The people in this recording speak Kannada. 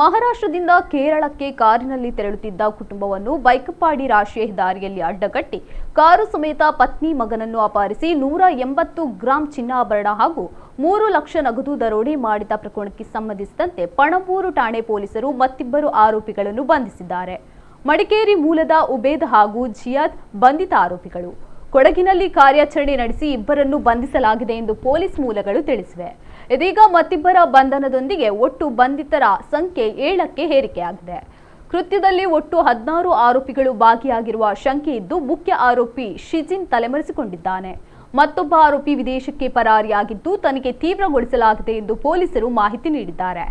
ಮಹಾರಾಷ್ಟ್ರದಿಂದ ಕೇರಳಕ್ಕೆ ಕಾರಿನಲ್ಲಿ ತೆರಳುತ್ತಿದ್ದ ಕುಟುಂಬವನ್ನು ಬೈಕಪ್ಪಾಡಿ ರಾಷ್ಟ್ರೀಯ ಹೆದ್ದಾರಿಯಲ್ಲಿ ಅಡ್ಡಗಟ್ಟಿ ಕಾರು ಸಮೇತ ಪತ್ನಿ ಮಗನನ್ನು ಅಪಹರಿಸಿ 180 ಗ್ರಾಂ ಚಿನ್ನಾಭರಣ ಹಾಗೂ 3 ಲಕ್ಷ ನಗದು ದರೋಡೆ ಮಾಡಿದ ಪ್ರಕರಣಕ್ಕೆ ಸಂಬಂಧಿಸಿದಂತೆ ಪಣಂಬೂರು ಠಾಣೆ ಪೊಲೀಸರು ಮತ್ತಿಬ್ಬರು ಆರೋಪಿಗಳನ್ನು ಬಂಧಿಸಿದ್ದಾರೆ. ಮಡಿಕೇರಿ ಮೂಲದ ಉಬೇದ್ ಹಾಗೂ ಜಿಯಾದ್ ಬಂಧಿತ ಆರೋಪಿಗಳು. ಕೊಡಗಿನಲ್ಲಿ ಕಾರ್ಯಾಚರಣೆ ನಡೆಸಿ ಇಬ್ಬರನ್ನು ಬಂಧಿಸಲಾಗಿದೆ ಎಂದು ಪೊಲೀಸ್ ಮೂಲಗಳು ತಿಳಿಸಿವೆ. ಇದೀಗ ಮತ್ತಿಬ್ಬರ ಬಂಧನದೊಂದಿಗೆ ಒಟ್ಟು ಬಂಧಿತರ ಸಂಖ್ಯೆ 7ಕ್ಕೆ ಏರಿಕೆಯಾಗಿದೆ. ಕೃತ್ಯದಲ್ಲಿ ಒಟ್ಟು 16 ಆರೋಪಿಗಳು ಭಾಗಿಯಾಗಿರುವ ಶಂಕೆ ಇದ್ದು, ಮುಖ್ಯ ಆರೋಪಿ ಶಿಜಿನ್ ತಲೆಮರೆಸಿಕೊಂಡಿದ್ದಾನೆ. ಮತ್ತೊಬ್ಬ ಆರೋಪಿ ವಿದೇಶಕ್ಕೆ ಪರಾರಿಯಾಗಿದ್ದು ತನಿಖೆ ತೀವ್ರಗೊಳಿಸಲಾಗಿದೆ ಎಂದು ಪೊಲೀಸರು ಮಾಹಿತಿ ನೀಡಿದ್ದಾರೆ.